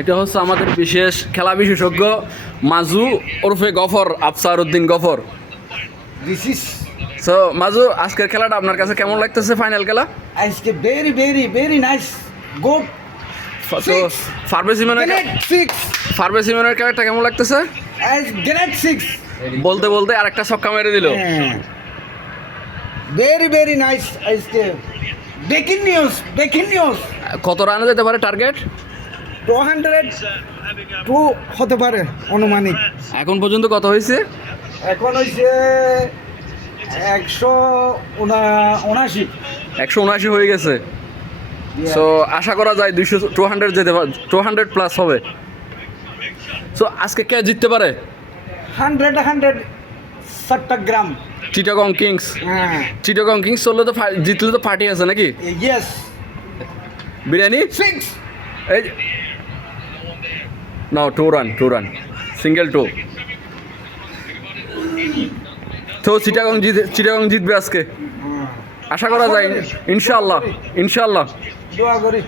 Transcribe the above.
এটা হচ্ছে আমাদের বিশেষ খেলা বিশেষজ্ঞ মাজু ওরফে Gafar, Afsar Uddin Gafar. This is so Maju, আজকের খেলাটা আপনার কাছে কেমন লাগতেছে? ফাইনাল খেলা ice very nice. Good. তো ফার্মেসিমেনের Six. খেলাটা কেমন লাগতেছে? Ice great six. বলতে বলতে আরেকটা ছক্কা মেরে দিল। Very nice. Ice breaking news. কত রানে যেতে পারে টার্গেট? 202 হতে পারে অনুমানিক। এখন পর্যন্ত কত হয়েছে? এখন হইছে 179। 179 হয়ে গেছে। সো আশা করা যায় 200 যেতে 200 প্লাস হবে। সো আজকে কে জিততে পারে? 100 চট্টগ্রাম। চিটাগং কিংস। হ্যাঁ, চিটাগং কিংস জিতলে তো পার্টি আছে নাকি? ইয়েস। বিরিয়ানি 6। এই না, 2 রান সিঙ্গেল 2। তো চিটাগং জিতবে আজকে, আশা করা যায় ইনশাআল্লাহ। দোয়া করি।